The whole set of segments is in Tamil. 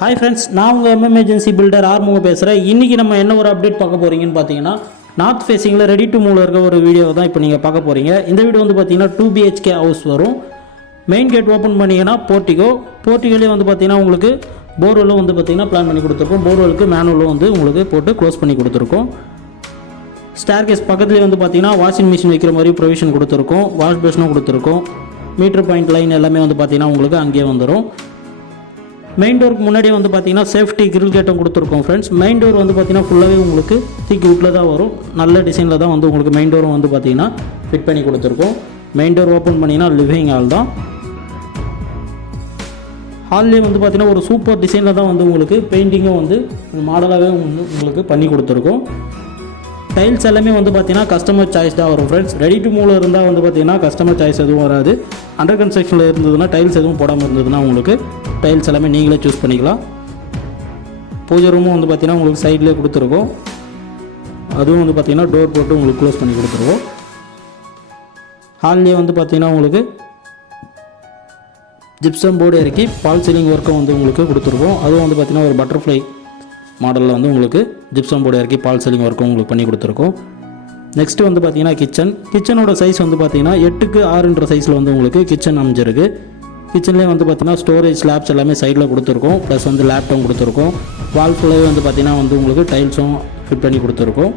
ஹாய் ஃப்ரெண்ட்ஸ், நான் உங்கள் எம்எம்ஏஜென்சி பில்டர் ஆர்முக பேசுகிறேன். இன்றைக்கி நம்ம என்ன ஒரு அப்டேட் பார்க்க போகிறீங்கன்னு பார்த்தீங்கன்னா, நார்த் ஃபேஸிங்கில் ரெடி டு மூவில் இருக்க ஒரு வீடியோ தான் இப்போ நீங்கள் பார்க்க போகிறீங்க. இந்த வீடியோ வந்து பார்த்தீங்கன்னா 2 BHK ஹவுஸ் வரும். மெயின் கேட் ஓப்பன் பண்ணிங்கன்னா போர்ட்டிகோலேயே வந்து பார்த்தீங்கன்னா உங்களுக்கு போர்வெல்லும் வந்து பார்த்தீங்கன்னா பிளான் பண்ணி கொடுத்துருக்கோம். போர்வெலுக்கு மேனுவலும் வந்து உங்களுக்கு போட்டு க்ளோஸ் பண்ணி கொடுத்துருக்கோம். ஸ்டேர் கேஸ் பக்கத்துலேயே வந்து பார்த்தீங்கன்னா வாஷிங் மிஷின் வைக்கிற மாதிரி ப்ரொவிஷன் கொடுத்துருக்கோம். வாஷ் பேஷனும் கொடுத்துருக்கோம். மீட்டர் பாயிண்ட் லைன் எல்லாமே வந்து பார்த்தீங்கன்னா உங்களுக்கு அங்கேயே வந்துடும். மெயின் டோருக்கு முன்னாடியே வந்து பார்த்தீங்கன்னா சேஃப்டி கிரில் கேட்டும் கொடுத்துருக்கோம் ஃப்ரெண்ட்ஸ். மெயின் டோர் வந்து பார்த்தீங்கன்னா ஃபுல்லாகவே உங்களுக்கு தீக்கு உட்டில் தான் வரும். நல்ல டிசைனில் தான் வந்து உங்களுக்கு மெயின் டோரும் வந்து பார்த்தீங்கன்னா ஃபிட் பண்ணி கொடுத்துருக்கோம். மெயின் டோர் ஓப்பன் பண்ணிங்கன்னா லிவிங் ஹால் தான். ஹால்லேயே வந்து பார்த்தீங்கன்னா ஒரு சூப்பர் டிசைனில் தான் வந்து உங்களுக்கு பெயிண்டிங்கும் வந்து மாடலாகவே உங்களுக்கு பண்ணி கொடுத்துருக்கோம். டைல்ஸ் எல்லாமே வந்து பார்த்தீங்கன்னா கஸ்டமர் சாய்ஸ் தான் வரும் ஃப்ரெண்ட்ஸ். ரெடி டு மூவில் இருந்தால் வந்து பார்த்தீங்கன்னா கஸ்டமர் சாய்ஸ் எதுவும் வராது. அண்டர் கன்ஸ்ட்ரக்ஷனில் இருந்ததுன்னா டைல்ஸ் எதுவும் போடாமல் இருந்ததுன்னா உங்களுக்கு டைல்ஸ் எல்லாமே நீங்களே சூஸ் பண்ணிக்கலாம். பூஜை ரூமும் வந்து பார்த்தீங்கன்னா உங்களுக்கு சைட்லேயே கொடுத்துருக்கோம். அதுவும் வந்து பார்த்தீங்கன்னா டோர் போட்டு உங்களுக்கு க்ளோஸ் பண்ணி கொடுத்துருக்கோம். ஹால்லேயே வந்து பார்த்தீங்கன்னா உங்களுக்கு ஜிப்சம் போர்டு இறக்கி பால் சீலிங் ஒர்க்கும் வந்து உங்களுக்கு கொடுத்துருக்கோம். அதுவும் வந்து பார்த்தீங்கன்னா ஒரு பட்டர்ஃப்ளை மாடலில் வந்து உங்களுக்கு ஜிப்சம் போர்டு இறக்கி பால் சீலிங் ஒர்க்கும் உங்களுக்கு பண்ணி கொடுத்துருக்கோம். நெக்ஸ்ட்டு வந்து பார்த்தீங்கன்னா கிச்சனோட சைஸ் வந்து பார்த்தீங்கன்னா 8x6 சைஸில் வந்து உங்களுக்கு கிச்சன் அமைஞ்சிருக்கு. கிச்சன்லேயே வந்து பார்த்தீங்கன்னா ஸ்டோரேஜ் ஸ்லாப்ஸ் எல்லாமே சைடில் கொடுத்துருக்கோம். ப்ளஸ் வந்து லேப்டாப் கொடுத்துருக்கோம். வால் ஃபுல்லாகவே வந்து பார்த்தீங்கன்னா வந்து உங்களுக்கு டைல்ஸும் ஃபிட் பண்ணி கொடுத்துருக்கோம்.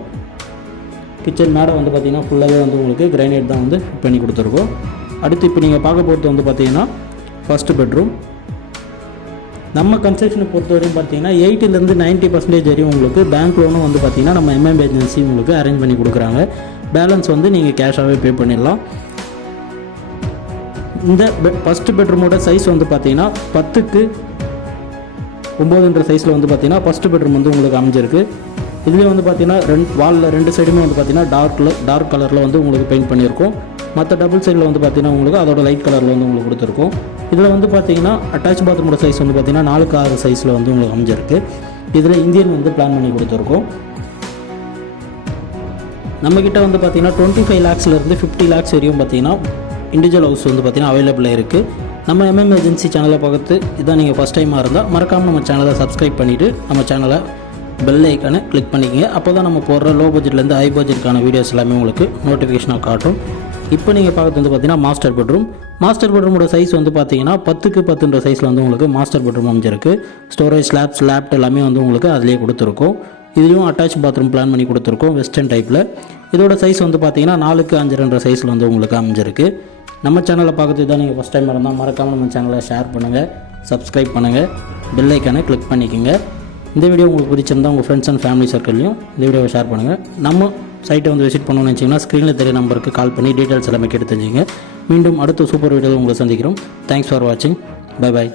கிச்சன் மேடை வந்து பார்த்தீங்கன்னா ஃபுல்லாகவே வந்து உங்களுக்கு கிரைனைட் தான் வந்து ஃபிட் பண்ணி கொடுத்துருக்கோம். அடுத்து இப்போ நீங்கள் பார்க்க போகிறது வந்து பார்த்தீங்கன்னா ஃபஸ்ட்டு பெட்ரூம். நம்ம கன்ஸ்ட்ரக்ஷனை பொறுத்தவரையும் பார்த்தீங்கன்னா 80% 90% வரையும் உங்களுக்கு பேங்க் லோனும் வந்து பார்த்தீங்கன்னா நம்ம எம்எம்ஏஜென்சி உங்களுக்கு அரேஞ்ச் பண்ணி கொடுக்குறாங்க. பேலன்ஸ் வந்து நீங்கள் கேஷாகவே பே பண்ணிடலாம். இந்த ஃபஸ்ட்டு பெட்ரூமோட சைஸ் வந்து பார்த்தீங்கன்னா 10x9 சைஸில் வந்து பார்த்தீங்கன்னா ஃபஸ்ட்டு பெட்ரூம் வந்து உங்களுக்கு அமைஞ்சிருக்கு. இதுலேயே வந்து பார்த்தீங்கன்னா வாலில் 2 சைடுமே வந்து பார்த்தீங்கன்னா டார்க் கலரில் வந்து உங்களுக்கு பெயிண்ட் பண்ணியிருக்கோம். மற்ற டபுள் சைடில் வந்து பார்த்தீங்கன்னா உங்களுக்கு அதோட லைட் கலரில் வந்து உங்களுக்கு கொடுத்துருக்கோம். இதில் வந்து பார்த்தீங்கன்னா அட்டாச் பாத்ரூமோட சைஸ் வந்து பார்த்தீங்கன்னா 4x6 சைஸில் வந்து உங்களுக்கு அமைஞ்சிருக்கு. இதில் இந்தியன் வந்து பிளான் பண்ணி கொடுத்துருக்கோம். நம்மக்கிட்ட வந்து பார்த்தீங்கன்னா 25 lakhsலேருந்து 50 lakhs வரையும் பார்த்தீங்கன்னா இண்டிவிஜுவல் ஹவுஸ் வந்து பார்த்தீங்கன்னா அவைலபிளாக இருக்குது. நம்ம எம்எம்ஏஜென்சி சேனலை பார்த்து இதான் நீங்கள் ஃபஸ்ட் டைமாக இருந்தால் மறக்காமல் நம்ம சேனலை சப்ஸ்கிரைப் பண்ணிவிட்டு நம்ம சேனலை பெல் ஐக்கானை கிளிக் பண்ணிக்கங்க. அப்போ தான் நம்ம போடுற லோ பட்ஜெட்லேருந்து ஹை பட்ஜெட்டுக்கான வீடியோஸ் எல்லாமே உங்களுக்கு நோட்டிஃபிகேஷனாக காட்டும். இப்போ நீங்கள் பார்க்குறது வந்து பார்த்தீங்கன்னா மாஸ்டர் பெட்ரூமோட சைஸ் வந்து பார்த்தீங்கன்னா 10x10 சைஸில் வந்து உங்களுக்கு மாஸ்டர் பெட்ரூம் அமைஞ்சிருக்கு. ஸ்டோரேஜ் ஸ்லாப்ஸ் லேப்ட் எல்லாமே வந்து உங்களுக்கு அதிலே கொடுத்துருக்கோம். இதுலேயும் அட்டாச் பாத்ரூம் பிளான் பண்ணி கொடுத்துருக்கோம் வெஸ்டர்ன் டைப்பில். இதோட சைஸ் வந்து பார்த்தீங்கன்னா 4x5 சைஸில் வந்து உங்களுக்கு அமைஞ்சிருக்கு. நம்ம சேனலை பார்க்குறது தான் நீங்கள் ஃபஸ்ட் டைம் இருந்தால் மறக்காமல் நம்ம சேனலை ஷேர் பண்ணுங்கள், சப்ஸ்கிரைப் பண்ணுங்கள், பெல் ஐக்கானை கிளிக் பண்ணிக்கோங்க. இந்த வீடியோ உங்களுக்கு பிடிச்சிருந்தால் உங்கள் ஃப்ரெண்ட்ஸ் அண்ட் ஃபேமிலி சர்க்கிள்லையும் இந்த வீடியோவை ஷேர் பண்ணுங்கள். நம்ம சைட்டை வந்து விசிட் பண்ணணும்னு நினச்சிங்கன்னா ஸ்க்ரீனில் தெரிய நம்பருக்கு கால் பண்ணி டீட்டெயில்ஸ் எல்லாமே கேட்டு தெரிஞ்சுங்க. மீண்டும் அடுத்த சூப்பர் வீடியோவில் உங்களை சந்திக்கிறோம். தேங்க்ஸ் ஃபார் வாட்சிங். பை.